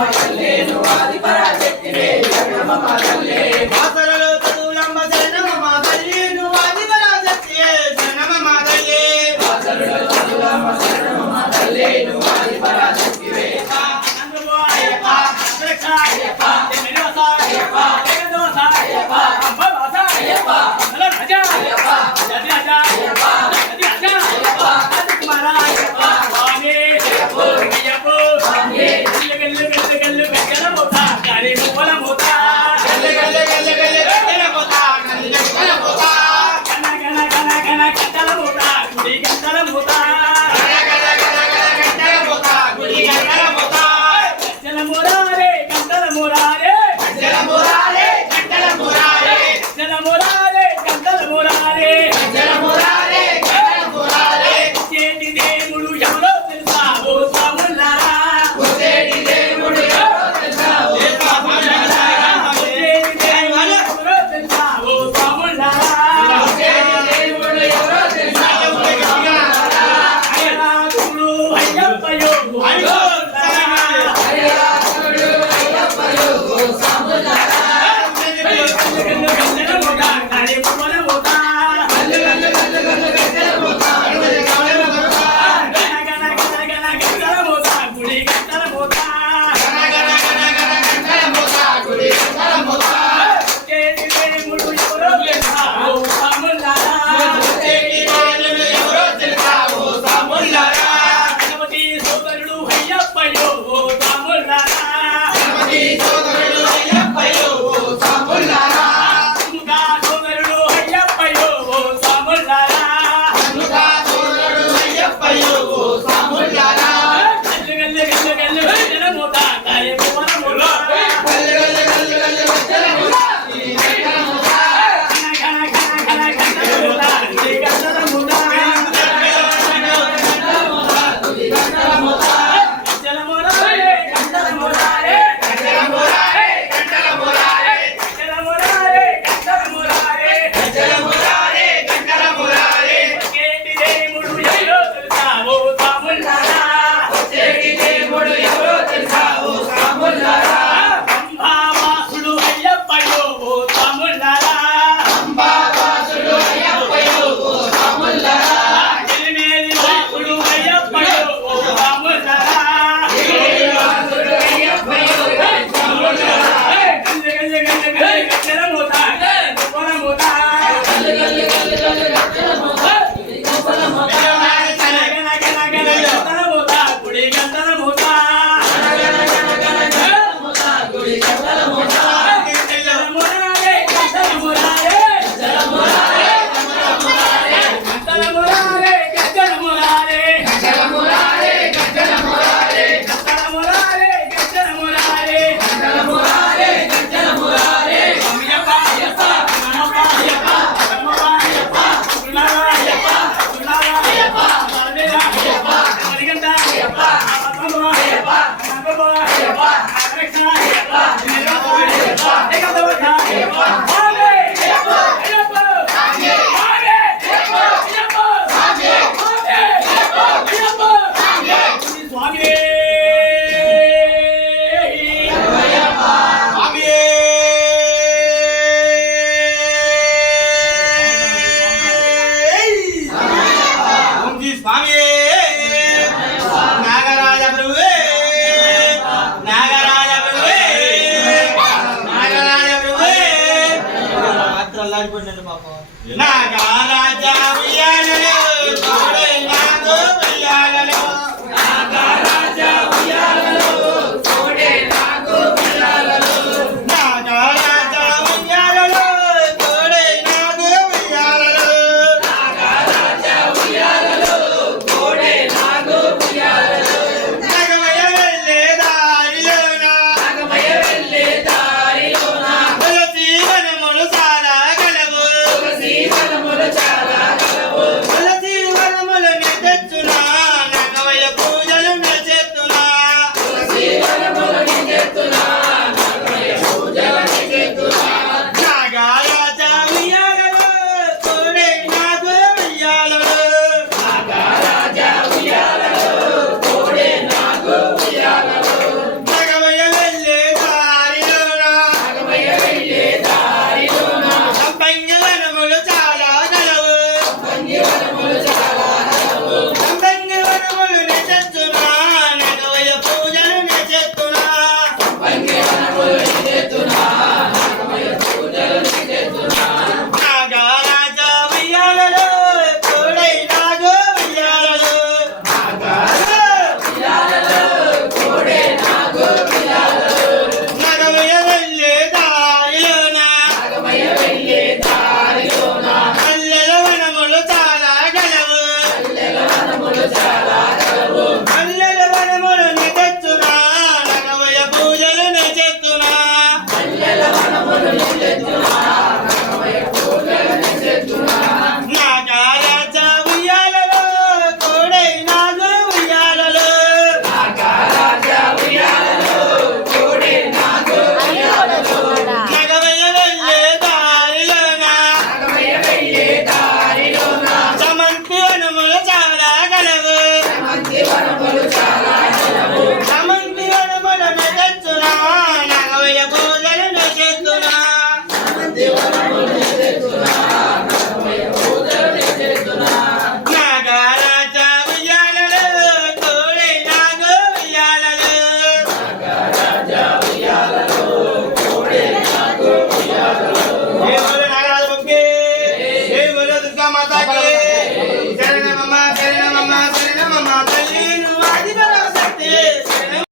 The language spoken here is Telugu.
మహిళ లేను ఆది పరాధి నాగా రాజా ఉయ్యాలే నాకు